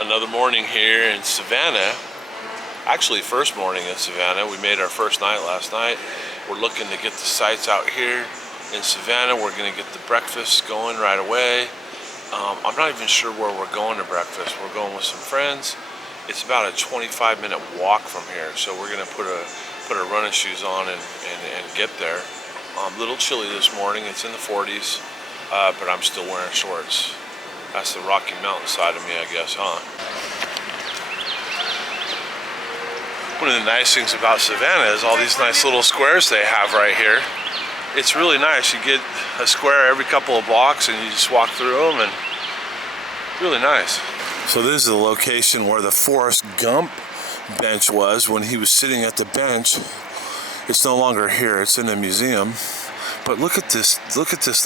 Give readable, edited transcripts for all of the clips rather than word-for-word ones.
Another morning here in Savannah. Actually, first morning in Savannah. We made our first night last night. We're looking to get the sights out here in Savannah. We're gonna get the breakfast going right away. I'm not even sure where we're going to breakfast. We're going with some friends. It's about a 25-minute walk from here, so we're gonna put our running shoes on and get there. A little chilly this morning. It's in the 40s, but I'm still wearing shorts. That's the Rocky Mountain side of me, I guess, huh? One of the nice things about Savannah is all these nice little squares they have right here. It's really nice. You get a square every couple of blocks and you just walk through them, and really nice. So this is the location where the Forrest Gump bench was when he was sitting at the bench. It's no longer here. It's in a museum. But look at this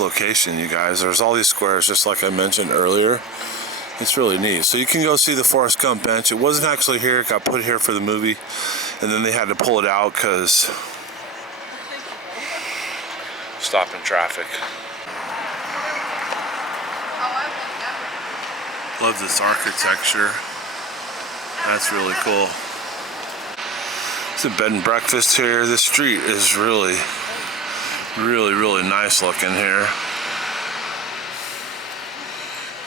location, you guys. There's all these squares, just like I mentioned earlier. It's really neat. So you can go see the Forrest Gump bench. It wasn't actually here. It got put here for the movie, and then they had to pull it out because stopping traffic. Love this architecture. That's really cool. It's a bed and breakfast here. This street is really nice looking here.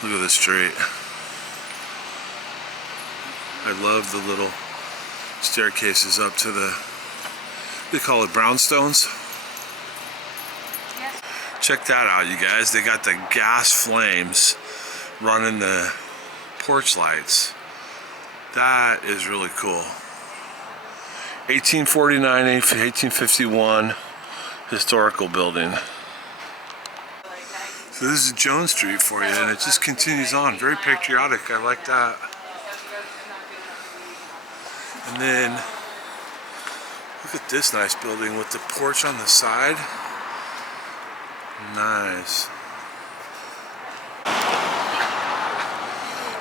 Look at the street. I love the little staircases up to they call it brownstones. Yes. Check that out, you guys. They got the gas flames running the porch lights. That is really cool. 1849, 1851 historical building. So this is Jones Street for you, and it just continues on. Very patriotic. I like that. And then look at this nice building with the porch on the side. Nice.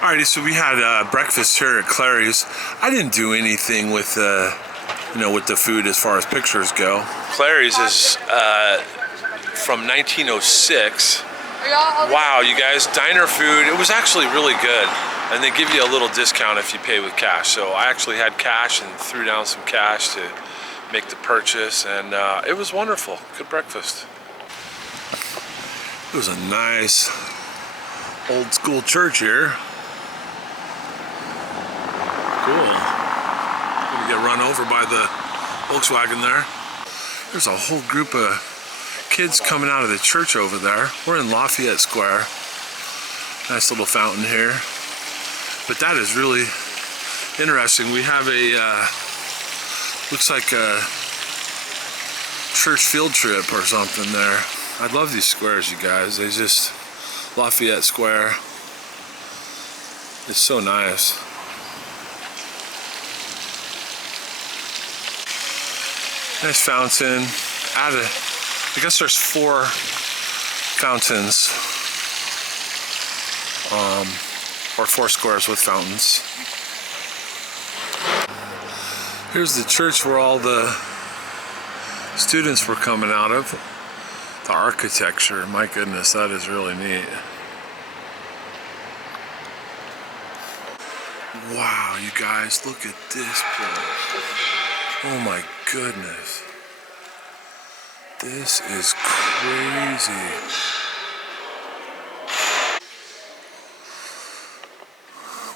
Alrighty, so we had breakfast here at Clary's. I didn't do anything with with the food as far as pictures go. Clary's is from 1906. Wow, you guys, diner food. It was actually really good, and they give you a little discount if you pay with cash. So I actually had cash and threw down some cash to make the purchase, and it was wonderful. Good breakfast. It was a nice old school church here. Cool. Gonna get run over by the Volkswagen there. There's a whole group of kids coming out of the church over there. We're in Lafayette Square. Nice little fountain here. But that is really interesting. We have looks like a church field trip or something there. I love these squares, you guys. They just, Lafayette Square. It's so nice. Nice fountain. I guess there's 4 fountains, or 4 squares with fountains. Here's the church where all the students were coming out of. The architecture, my goodness, that is really neat. Wow, you guys, look at this place. Oh my goodness. This is crazy.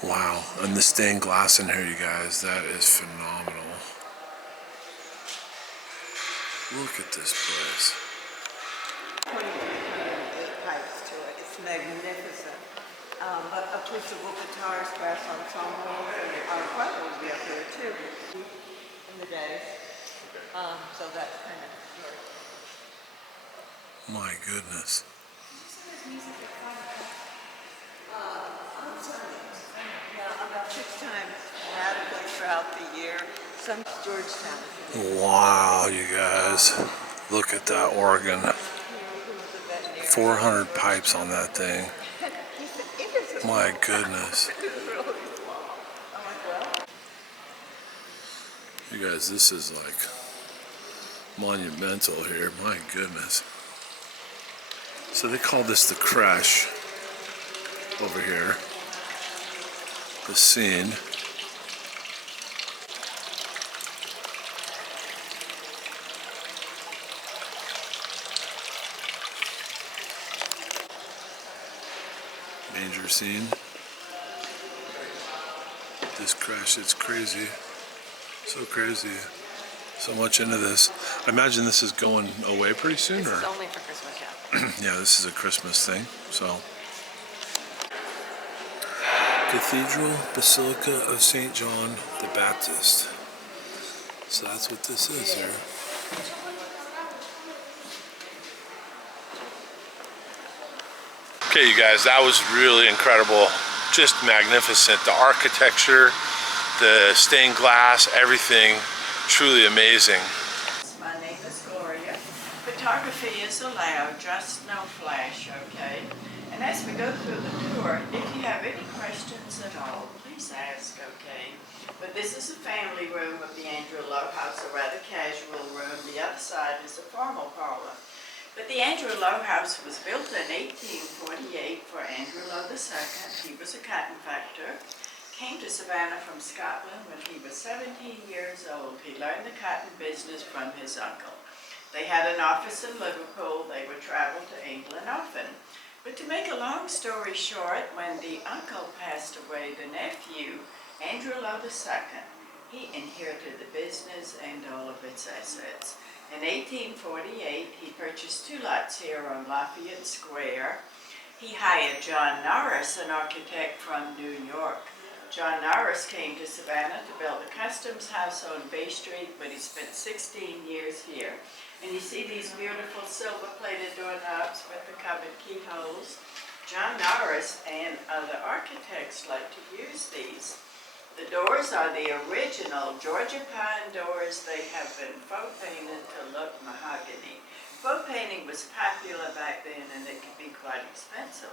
Wow, and the stained glass in here, you guys, that is phenomenal. Look at this place. 28 pipes to it. It's magnificent. But acoustical guitars, brass ensembles, and our choir will be up here too in the days. So that's kind of your... My goodness. About 6 times radically throughout the year. Some Georgetown. Wow, you guys. Look at that organ. 400 pipes on that thing. My goodness. You guys, this is like monumental here. My goodness. So they call this the creche over here. the scene. Manger scene. This crash, it's crazy. So crazy. So much into this. I imagine this is going away pretty soon, This or? is only for Christmas, yeah. Yeah, this is a Christmas thing, so. Cathedral Basilica of St. John the Baptist. So that's what this is here. Okay, you guys, that was really incredible. Just magnificent. The architecture, the stained glass, everything, truly amazing. My name is Gloria. Photography is allowed, just no flash, okay? And as we go through the tour, if you have any questions at all, please ask, okay? But this is a family room of the Andrew Lowe House, a rather casual room. The other side is a formal parlor. But the Andrew Lowe House was built in 1848 for Andrew Lowe II. He was a cotton factor. Came to Savannah from Scotland when he was 17 years old. He learned the cotton business from his uncle. They had an office in Liverpool. They would travel to England often. But to make a long story short, when the uncle passed away, the nephew, Andrew Lowe II, he inherited the business and all of its assets. In 1848, he purchased 2 lots here on Lafayette Square. He hired John Norris, an architect from New York. John Norris came to Savannah to build a customs house on Bay Street, but he spent 16 years here. And you see these beautiful silver-plated doorknobs with the covered keyholes. John Norris and other architects like to use these. The doors are the original Georgia pine doors. They have been faux painted to look mahogany. Faux painting was popular back then and it could be quite expensive.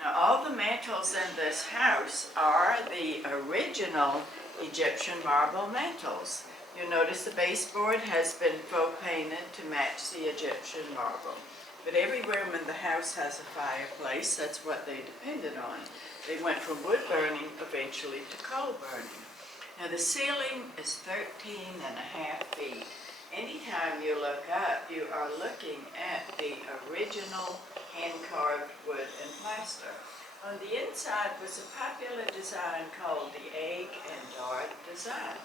Now all the mantles in this house are the original Egyptian marble mantles. You'll notice the baseboard has been faux painted to match the Egyptian marble. But every room in the house has a fireplace. That's what they depended on. They went from wood burning eventually to coal burning. Now the ceiling is 13.5 feet. Anytime you look up, you are looking at the original hand-carved wood and plaster. On the inside was a popular design called the egg and dart design.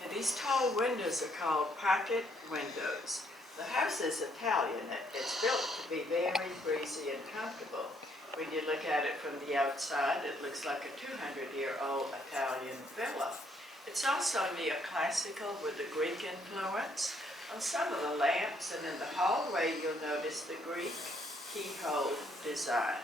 Now these tall windows are called pocket windows. The house is Italian. It's built to be very breezy and comfortable. When you look at it from the outside, it looks like a 200-year-old Italian villa. It's also neoclassical with the Greek influence. On some of the lamps and in the hallway, you'll notice the Greek keyhole design.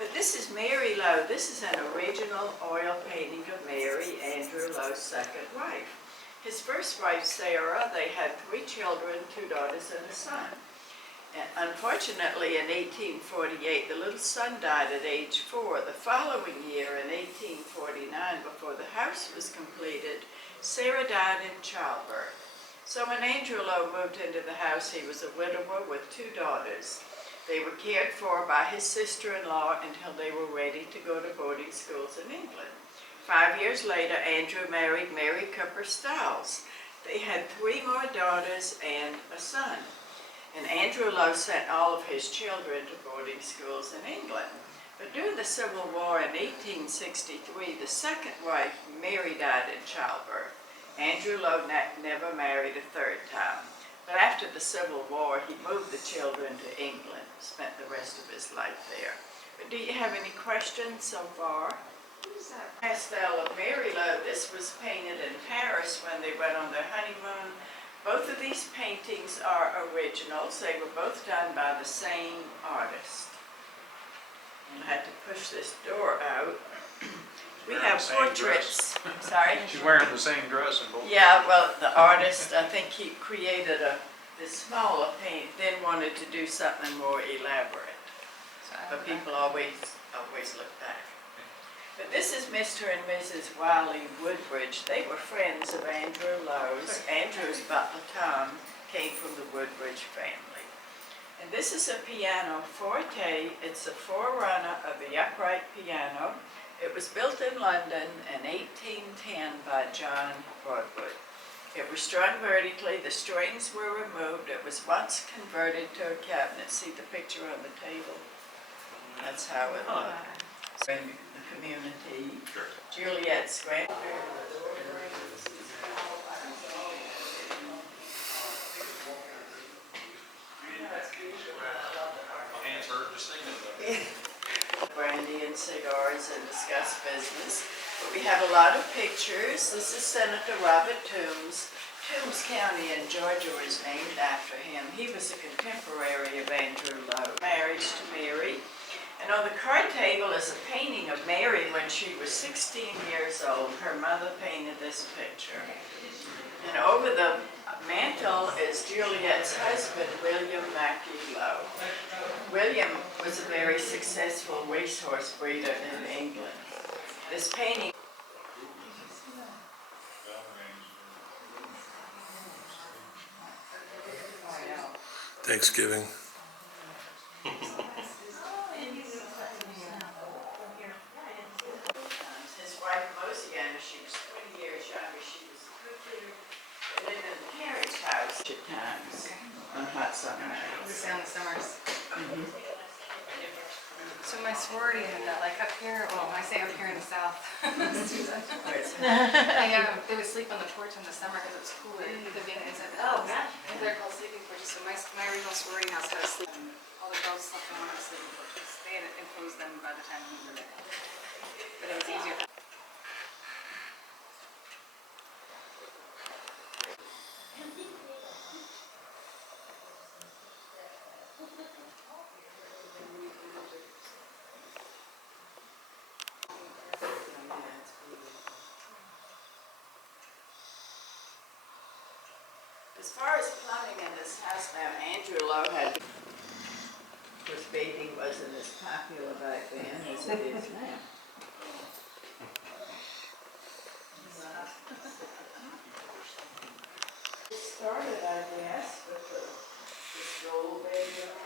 But this is Mary Lowe. This is an original oil painting of Mary, Andrew Lowe's second wife. His first wife, Sarah, they had 3 children, 2 daughters and a son. And unfortunately, in 1848, the little son died at age 4. The following year, in 1849, before the house was completed, Sarah died in childbirth. So when Andrew Lowe moved into the house, he was a widower with 2 daughters. They were cared for by his sister-in-law until they were ready to go to boarding schools in England. 5 years later, Andrew married Mary Cooper Stiles. They had 3 more daughters and a son. And Andrew Lowe sent all of his children to boarding schools in England. But during the Civil War in 1863, the second wife, Mary, died in childbirth. Andrew Lowe never married a 3rd time. But after the Civil War, he moved the children to England, spent the rest of his life there. But do you have any questions so far? Pastel of Mary Lowe. This was painted in Paris when they went on their honeymoon. Both of these paintings are originals. They were both done by the same artist. I had to push this door out. We have portraits. Sorry? She's wearing the same dress in both. Yeah, well, the artist, I think he created this smaller paint, then wanted to do something more elaborate. But people always look back. But this is Mr. and Mrs. Wiley Woodbridge. They were friends of Andrew Lowe's. Andrew's butler, Tom, came from the Woodbridge family. And this is a piano forte. It's a forerunner of the upright piano. It was built in London in 1810 by John Broadwood. It was strung vertically, the strings were removed. It was once converted to a cabinet. See the picture on the table? That's how it looked. In the community, Juliet's grand. Brandy and cigars and discuss business. But we have a lot of pictures. This is Senator Robert Toombs. Toombs County in Georgia was named after him. He was a contemporary of Andrew Lowe. Marriage to Mary. And on the card table is a painting of Mary when she was 16 years old. Her mother painted this picture. And over the mantle is Juliet's husband, William Mackey Lowe. William was a very successful racehorse breeder in England. This painting Thanksgiving. his wife Mosiana, she was 20 years younger. She was a cooker. They lived in the carriage house at times on hot summer nights. This is down the summers. So my sorority had that, like up here, well, I say up here in the south. They would sleep on the porch in the summer because it's cooler. The being inside the house. They're called sleeping porches. So my original sorority house had a sleep. All the girls slept on one of the sleeping porches. They had enclosed them by the time we were there. But it was easier. As far as plumbing in this house now, Andrew Lowe had, because bathing wasn't as popular back then as it is now. It started, I guess, with this gold bedroom.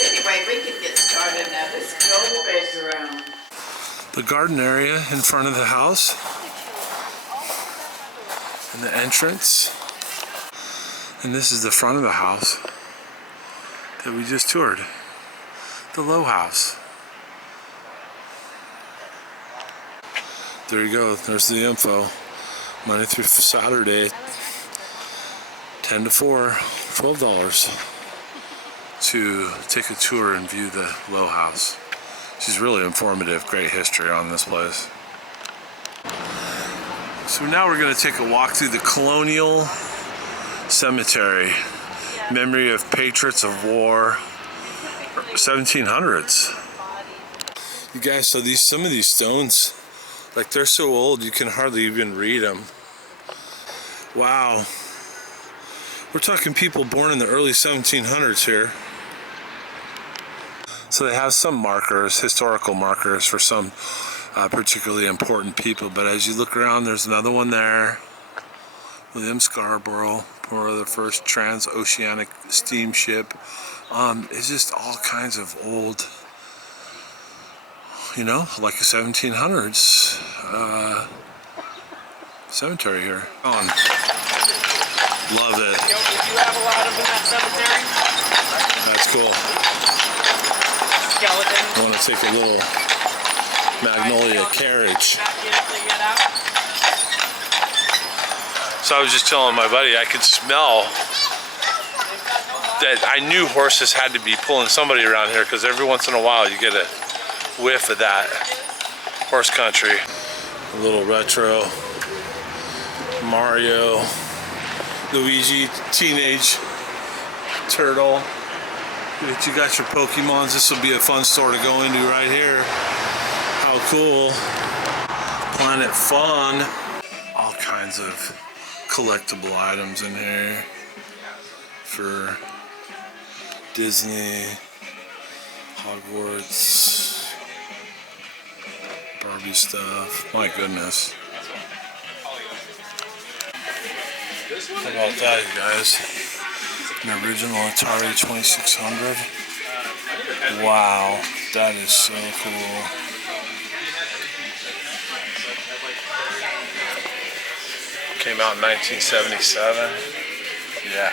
Anyway, we can get started now. This gold bedroom. The garden area in front of the house. And the entrance. And this is the front of the house that we just toured. The Lowe house. There you go. There's the info. Monday through Saturday, 10 to 4, $12 to take a tour and view the Lowe house. She's really informative, great history on this place. So now we're going to take a walk through the Colonial Cemetery, memory of patriots of war, 1700s. You guys, so some of these stones, like they're so old you can hardly even read them. Wow. We're talking people born in the early 1700s here. So they have some markers, historical markers for some particularly important people, but as you look around, there's another one there. William Scarborough, one of the first transoceanic steamship. It's just all kinds of old, you know, like a 1700s cemetery here. On. Love it. You have a lot of them in that cemetery? That's cool. Skeletons. I want to take a little magnolia carriage. So I was just telling my buddy I could smell that. I knew horses had to be pulling somebody around here because every once in a while you get a whiff of that horse country. A little retro Mario, Luigi, teenage turtle. You got your Pokemons. This will be a fun store to go into right here. How cool. Planet Fun. All kinds of collectible items in here for Disney, Hogwarts. Barbie stuff. My goodness. How about that, you guys? An original Atari 2600. Wow, that is so cool. Came out in 1977. Yeah.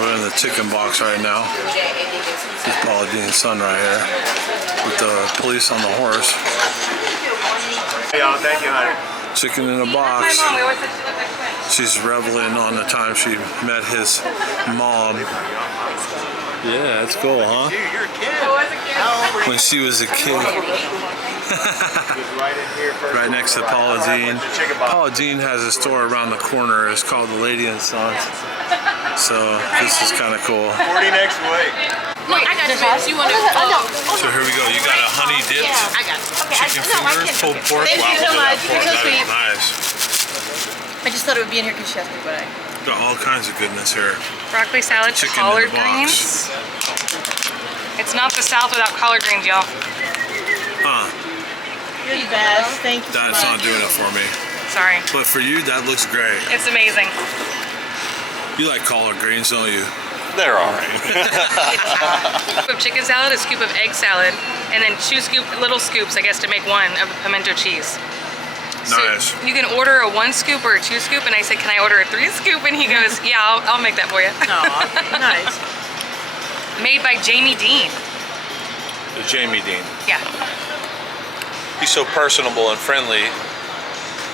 We're in the chicken box right now. This is Paula Dean's son right here with the police on the horse. Hey, y'all, thank you, honey. Chicken in a box. She's reveling on the time she met his mom. Yeah, that's cool, huh? Dude, you're a kid. When she was a kid. Right next to Paula Dean. Paula Dean has a store around the corner. It's called The Lady and Sons. So this is kind of cool. 40 next week. No, I got it. You want to? So here we go. You got a honey dipped I got it. Okay, chicken fingers, pulled pork. Thank you so much. Pork. You're so That is sweet. nice. I just thought it would be in here because she asked me, but I. Got all kinds of goodness here. Broccoli salad, Chicken collard in a box. greens. It's not the South without collard greens, y'all. Huh? You're the best. Thank you. That's not doing it for me. Sorry. But for you, that looks great. It's amazing. You like collard greens, don't you? They're alright. A scoop of chicken salad, a scoop of egg salad, and then two little scoops, I guess, to make one of pimento cheese. Nice. So you can order a 1 scoop or a 2 scoop, and I said, can I order a 3 scoop? And he goes, yeah, I'll make that for you. Aw, nice. Made by Jamie Dean. Jamie Dean. Yeah. He's so personable and friendly.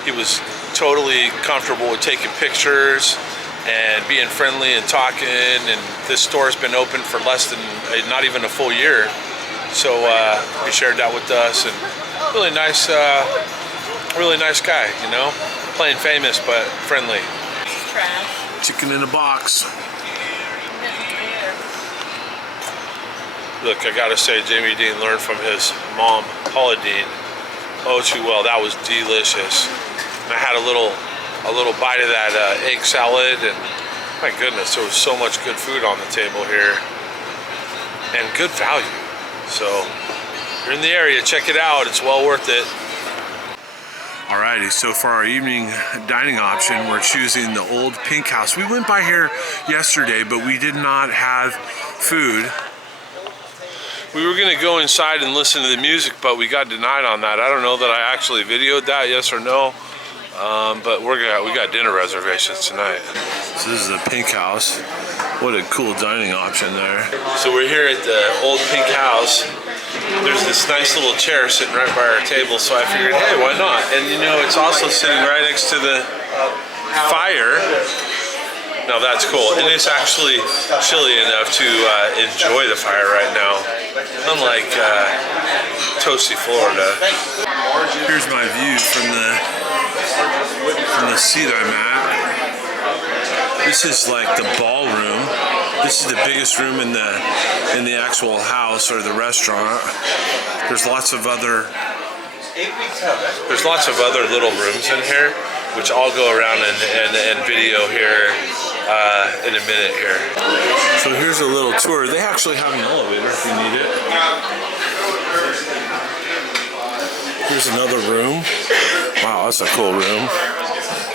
He was totally comfortable with taking pictures and being friendly and talking, and this store's been open for less than not even a full year, so he shared that with us, and really nice guy, you know, playing famous but friendly. Trash. Chicken in a box. Look, I gotta say, Jamie Dean learned from his mom, Paula Dean, oh too well. That was delicious. And I had a little bite of that egg salad, and my goodness, there was so much good food on the table here and good value. So if you're in the area, check it out. It's well worth it. Alrighty, so for our evening dining option, we're choosing the Old Pink House. We went by here yesterday, but we did not have food. We were gonna go inside and listen to the music, but we got denied on that. I don't know that I actually videoed that, yes or no. But we got dinner reservations tonight. So this is the Pink House. What a cool dining option there. So we're here at the Old Pink House. There's this nice little chair sitting right by our table, so I figured, hey, why not? And you know, it's also sitting right next to the fire. Now that's cool. And it's actually chilly enough to enjoy the fire right now, unlike toasty Florida. Here's my view from the seat I'm at. This is like the ballroom. This is the biggest room in the actual house or the restaurant. There's lots of other little rooms in here, which I'll go around and video here in a minute here. So here's a little tour. They actually have an elevator if you need it. Here's another room. Wow, that's a cool room.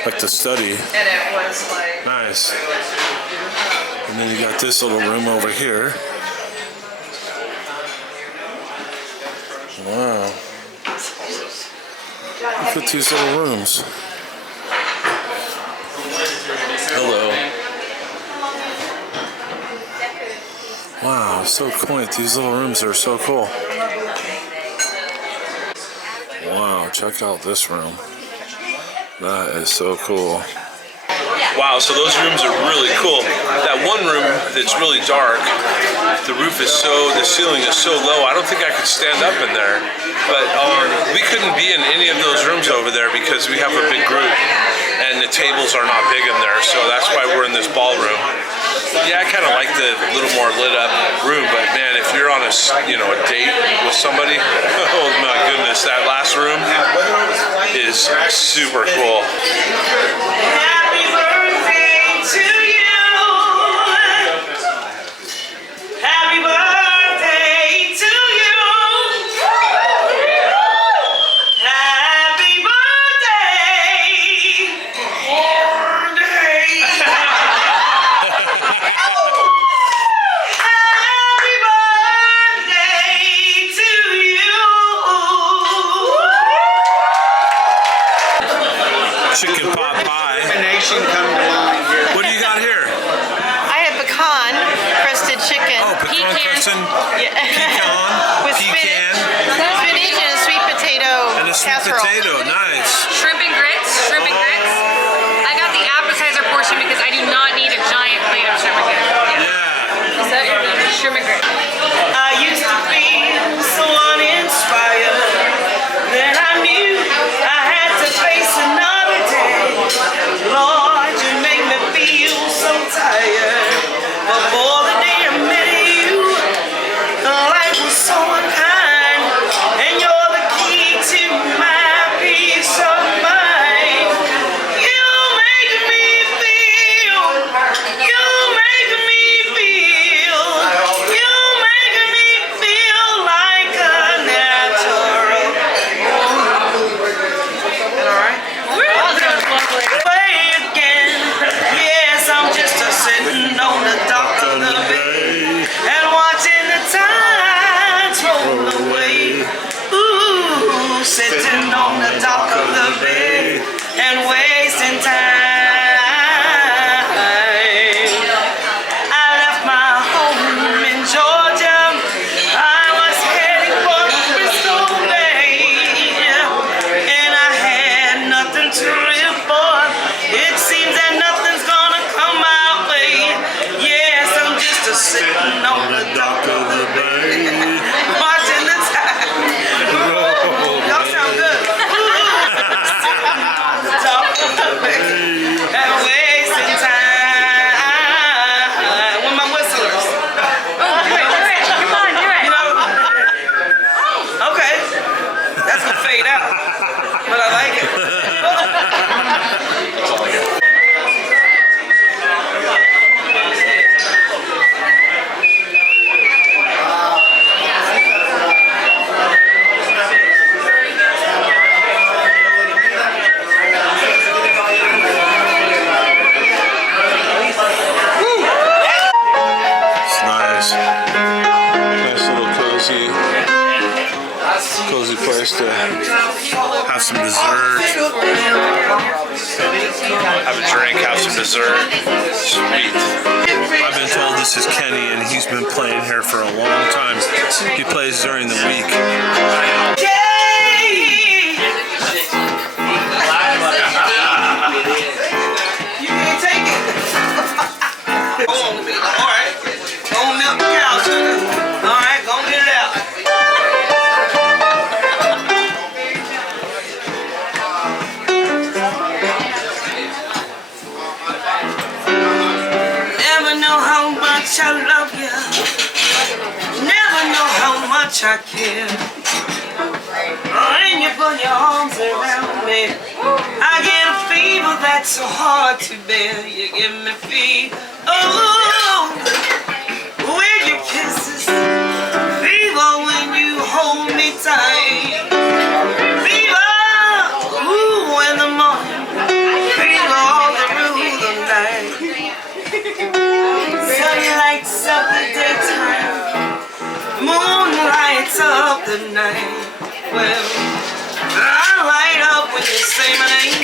Like the study. And it was like. Nice. And then you got this little room over here. Wow. Look at these little rooms. Hello. Wow, so quaint. These little rooms are so cool. Wow, check out this room. That is so cool. Wow, so those rooms are really cool. That one room that's really dark, the ceiling is so low, I don't think I could stand up in there. But we couldn't be in any of those rooms over there because we have a big group and the tables are not big in there, so that's why we're in this ballroom. Yeah, I kind of like the little more lit up room, but man, if you're on a date with somebody, oh my goodness, that last room is super cool. Happy birthday to you. Pecan. With Pecan. spinach and a sweet potato And a sweet casserole. potato. Nice. Shrimp and grits. Shrimp and grits. I got the appetizer portion because I do not need a giant plate of shrimp and grits. Yeah. Is that shrimp and grits? I used to feel so uninspired. Then I knew I had to face another day. Lord, you make me feel so tired. But for the day I met you, life was so unkind. And you're the key to my peace of mind. You make me feel. You make me feel. You make me feel like a natural. Alright? Way again. Yes, I'm just a sitting on the dock of the bay and watching the tides roll away. Ooh, sitting on the dock of the bay and wasting time. I left my home in Georgia. I was heading for Bristol Bay, and I had nothing to live for. It seems that nothing's gonna come my way. Yes, I'm just a sitting on the dock of the bay, watching the tide. Y'all sound good. Sitting on the dock of the bay and wasting time with my whistlers. Do it. Come on, do it. You know, okay, that's gonna fade out, but I like it. It's nice. Nice little cozy place to have some dessert. Have a drink, have some dessert. Sweet. I've been told this is Kenny and he's been playing here for a long time. He plays during the week. You can't take it. Go on, baby. All right. Go on, milk the cow, sugar. All right, go and get it out. Never know how much I love you. Never know how much I care. When you put your arms around me, I get a fever that's so hard to bear. You give me fever, oh, with your kisses. Fever when you hold me tight. Fever, ooh, in the morning. Fever all through the night. Sun lights up the daytime. Moon lights up the night. Well, I light up when you say my name,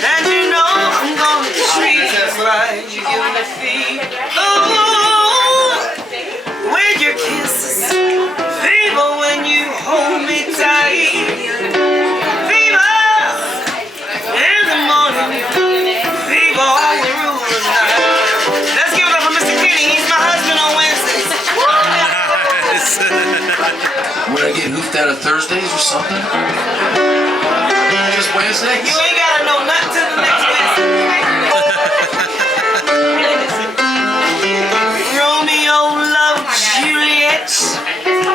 and you know I'm gonna treat you right. You give me fever, oh, with your kisses. Fever when you hold me tight. Fever in the morning. Fever all through the night. Let's give it up for Mr. Kenny. He's my husband on Wednesdays. Would I get hoofed out of Thursdays or something? Just Wednesdays? You ain't gotta know nothing till the next Wednesday. Romeo loved Juliet,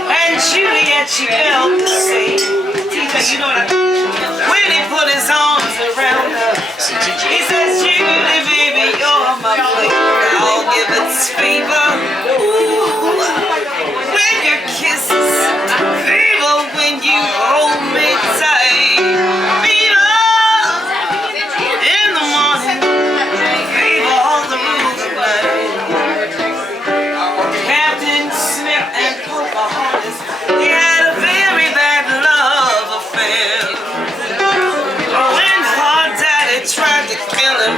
and Juliet she felt the same. You know what I mean? When he put his arms around her, he says, Julie, baby, you're my flame. I'll give it fever. Ooh, with your kisses. Fever when you hold me tight. Fever in the morning. Fever all the rules of life. Captain Smith and Pocahontas, he had a very bad love affair. When her daddy tried to kill him,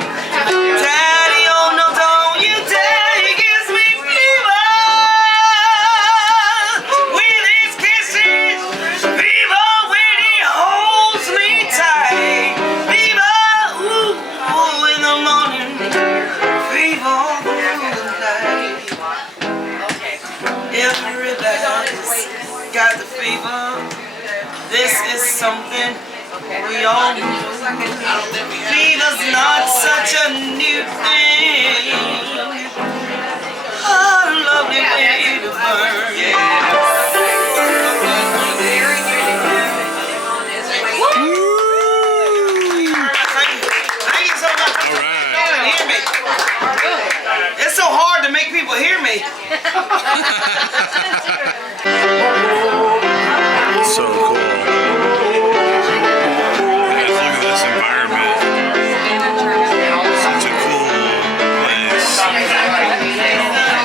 Daddy, oh no, don't you dare, he gives me fever. got the fever. This is something we all know. Fever's not such a new thing. Oh, lovely way to burn. Thank you so much. Hear me. It's so hard to make people hear me. So cool. Guys, look at this environment.